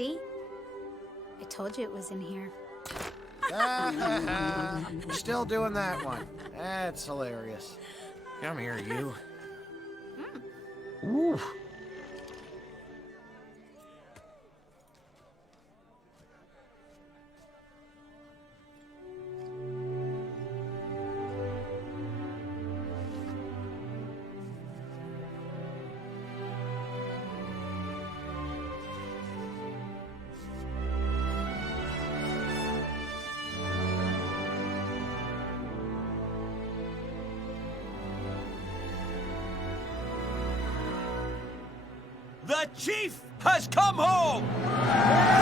See? I told you it was in here. Still doing that one. That's hilarious. Come here, you. Ooh. The chief has come home!